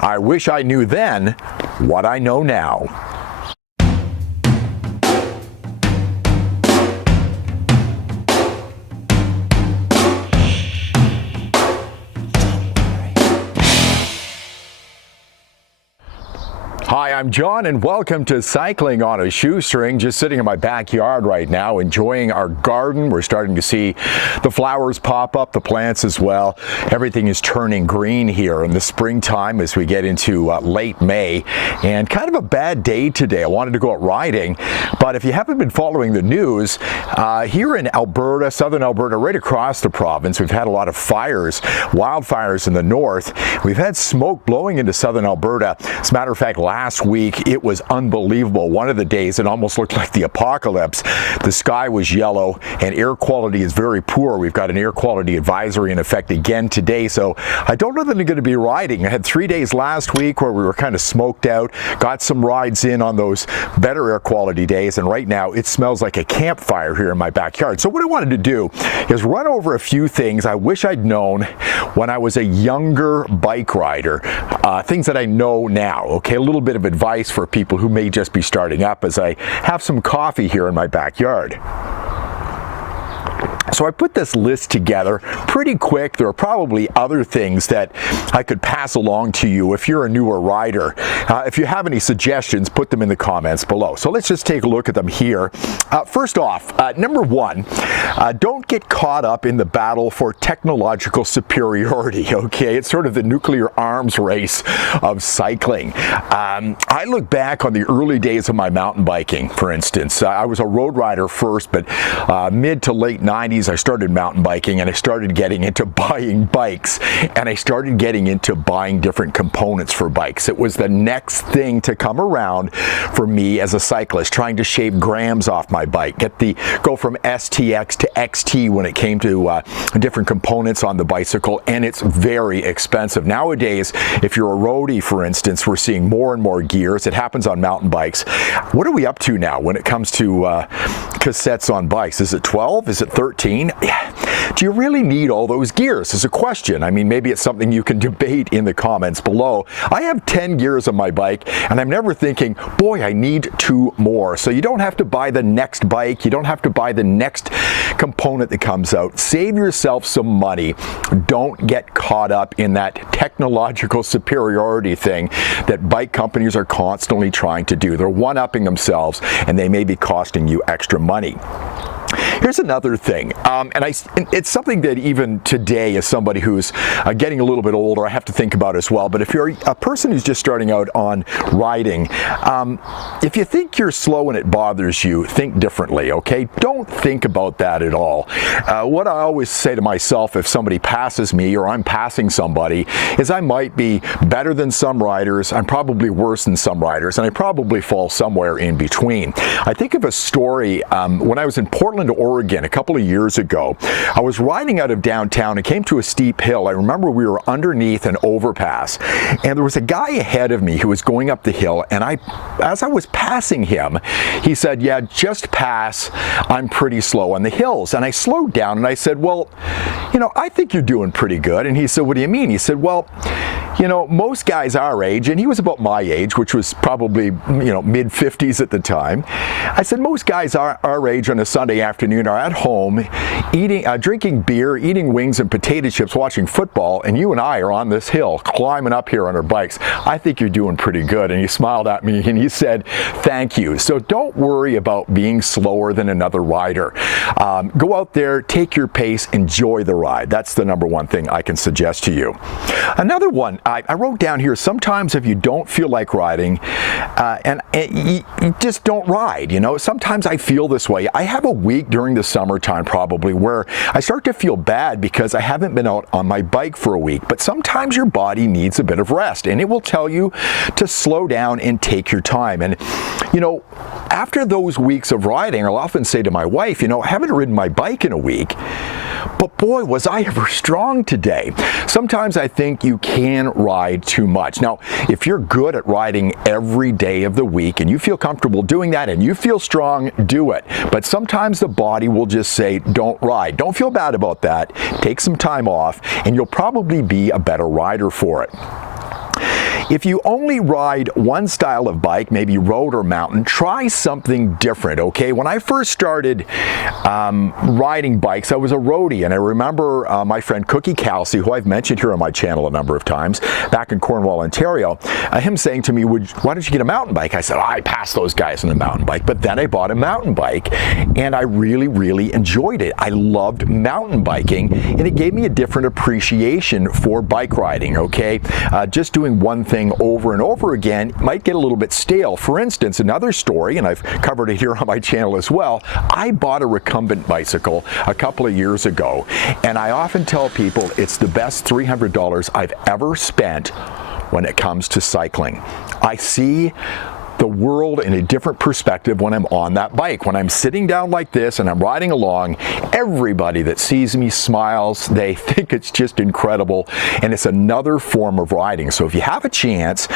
I wish I knew then what I know now. Hi, I'm John and welcome to Cycling on a Shoestring. Just sitting in my backyard right now, enjoying our garden. We're starting to see the flowers pop up, the plants as well. Everything is turning green here in the springtime as we get into late May. And kind of a bad day today. I wanted to go out riding, but if you haven't been following the news, here in Alberta, southern Alberta, right across the province, we've had a lot of fires, wildfires in the north. We've had smoke blowing into southern Alberta. As a matter of fact, last week it was unbelievable. One of the days it almost looked like the apocalypse. The sky was yellow and air quality is very poor. We've got an air quality advisory in effect again today, so I don't know that I'm going to be riding. I had 3 days last week where we were kind of smoked out, got some rides in on those better air quality days, and right now it smells like a campfire here in my backyard. So what I wanted to do is run over a few things I wish I'd known when I was a younger bike rider, things that I know now. Okay, a little bit of advice for people who may just be starting up as I have some coffee here in my backyard. So I put this list together pretty quick. There are probably other things that I could pass along to you if you're a newer rider. If you have any suggestions, put them in the comments below. So let's just take a look at them here. First off, number one, don't get caught up in the battle for technological superiority, okay? It's sort of the nuclear arms race of cycling. I look back on the early days of my mountain biking, for instance. I was a road rider first, but mid to late 90s, I started mountain biking and I started getting into buying bikes and I started getting into buying different components for bikes. It was the next thing to come around for me as a cyclist, trying to shave grams off my bike, go from STX to XT when it came to different components on the bicycle, and it's very expensive. Nowadays, if you're a roadie, for instance, we're seeing more and more gears. It happens on mountain bikes. What are we up to now when it comes to cassettes on bikes? Is it 12? Is it 13? Do you really need all those gears is a question. I mean, maybe it's something you can debate in the comments below. I have 10 gears on my bike and I'm never thinking, boy, I need 2 more. So you don't have to buy the next bike. You don't have to buy the next component that comes out. Save yourself some money. Don't get caught up in that technological superiority thing that bike companies are constantly trying to do. They're one-upping themselves and they may be costing you extra money. Here's another thing, and it's something that even today, as somebody who's getting a little bit older, I have to think about as well. But if you're a person who's just starting out on riding, if you think you're slow and it bothers you, think differently, okay? Don't think about that at all. What I always say to myself if somebody passes me or I'm passing somebody is I might be better than some riders, I'm probably worse than some riders, and I probably fall somewhere in between. I think of a story when I was in Portland, Oregon, a couple of years ago. I was riding out of downtown and came to a steep hill. I remember we were underneath an overpass and there was a guy ahead of me who was going up the hill, and as I was passing him, he said, "Yeah, just pass. I'm pretty slow on the hills." And I slowed down and I said, "Well, you know, I think you're doing pretty good." And he said, "What do you mean?" He said, "Well, you know, most guys our age," and he was about my age, which was probably, you know, mid-50s at the time. I said, "Most guys our age on a Sunday afternoon are at home eating, drinking beer, eating wings and potato chips, watching football, and you and I are on this hill climbing up here on our bikes. I think you're doing pretty good." And he smiled at me and he said, "Thank you." So don't worry about being slower than another rider. Go out there, take your pace, enjoy the ride. That's the number one thing I can suggest to you. Another one, I wrote down here, sometimes if you don't feel like riding, you just don't ride, you know. Sometimes I feel this way. I have a week during the summertime probably where I start to feel bad because I haven't been out on my bike for a week. But sometimes your body needs a bit of rest, and it will tell you to slow down and take your time. And, you know, after those weeks of riding, I'll often say to my wife, you know, I haven't ridden my bike in a week, but boy, was I ever strong today. Sometimes I think you can ride too much. Now, if you're good at riding every day of the week and you feel comfortable doing that and you feel strong, do it. But sometimes the body will just say, don't ride. Don't feel bad about that. Take some time off and you'll probably be a better rider for it. if you only ride one style of bike, maybe road or mountain, try something different, okay? When I first started riding bikes, I was a roadie, and I remember my friend Cookie Kelsey, who I've mentioned here on my channel a number of times, back in Cornwall, Ontario, him saying to me, why don't you get a mountain bike? I said, I passed those guys on a mountain bike, but then I bought a mountain bike, and I really enjoyed it. I loved mountain biking, and it gave me a different appreciation for bike riding, okay? Just doing one thing over and over again might get a little bit stale. For instance, another story, and I've covered it here on my channel as well, I bought a recumbent bicycle a couple of years ago, and I often tell people it's the best $300 I've ever spent when it comes to cycling. I see the world in a different perspective when I'm on that bike. When I'm sitting down like this and I'm riding along, everybody that sees me smiles. They think it's just incredible, and it's another form of riding. So if you have a chance,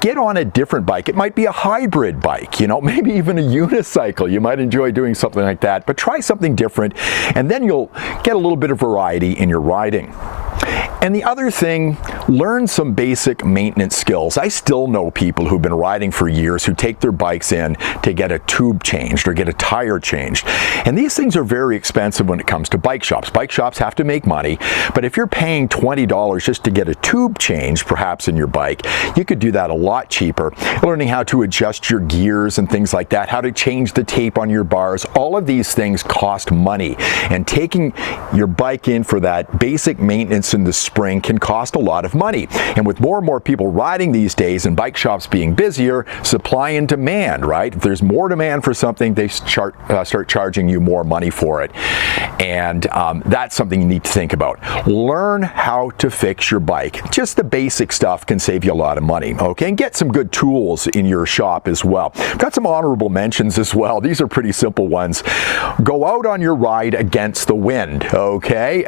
get on a different bike. It might be a hybrid bike, you know, maybe even a unicycle. You might enjoy doing something like that, but try something different, and then you'll get a little bit of variety in your riding. And the other thing, learn some basic maintenance skills. I still know people who've been riding for years who take their bikes in to get a tube changed or get a tire changed. And these things are very expensive when it comes to bike shops. Bike shops have to make money, but if you're paying $20 just to get a tube changed, perhaps in your bike, you could do that a lot cheaper. Learning how to adjust your gears and things like that, how to change the tape on your bars, all of these things cost money. And taking your bike in for that basic maintenance in the spring can cost a lot of money. And with more and more people riding these days and bike shops being busier, supply and demand, right? If there's more demand for something, they start charging you more money for it. And that's something you need to think about. Learn how to fix your bike. Just the basic stuff can save you a lot of money, okay? And get some good tools in your shop as well. Got some honorable mentions as well. These are pretty simple ones. Go out on your ride against the wind, okay?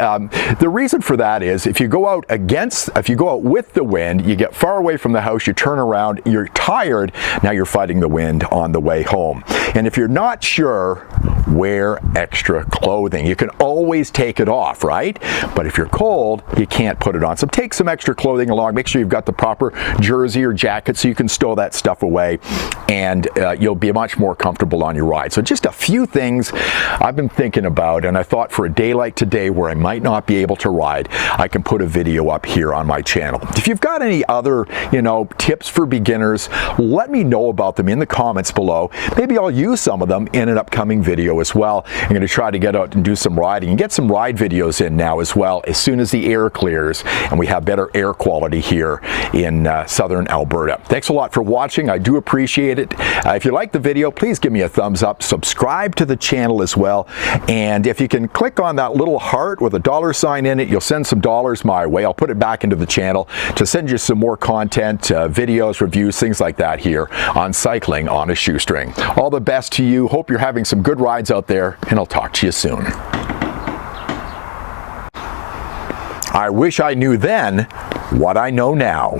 The reason for that is if you go out with the wind, you get far away from the house, you turn around, you're tired, now you're fighting the wind on the way home. And if you're not sure, wear extra clothing. You can always take it off, right? But if you're cold, you can't put it on. So take some extra clothing along. Make sure you've got the proper jersey or jacket so you can stow that stuff away, and you'll be much more comfortable on your ride. So just a few things I've been thinking about, and I thought for a day like today where I might not be able to ride, I can put a video up here on my channel. If you've got any other, tips for beginners, let me know about them in the comments below. Maybe I'll use some of them in an upcoming video as well. I'm going to try to get out and do some riding and get some ride videos in now as well as soon as the air clears and we have better air quality here in southern Alberta. Thanks a lot for watching. I do appreciate it. If you like the video, please give me a thumbs up. Subscribe to the channel as well. And if you can click on that little heart with a $sign in it, you'll send some dollars my way. I'll put it back into the channel to send you some more content, videos, reviews, things like that here on Cycling on a Shoestring. All the best to you. Hope you're having some good rides out there, and I'll talk to you soon. I wish I knew then what I know now.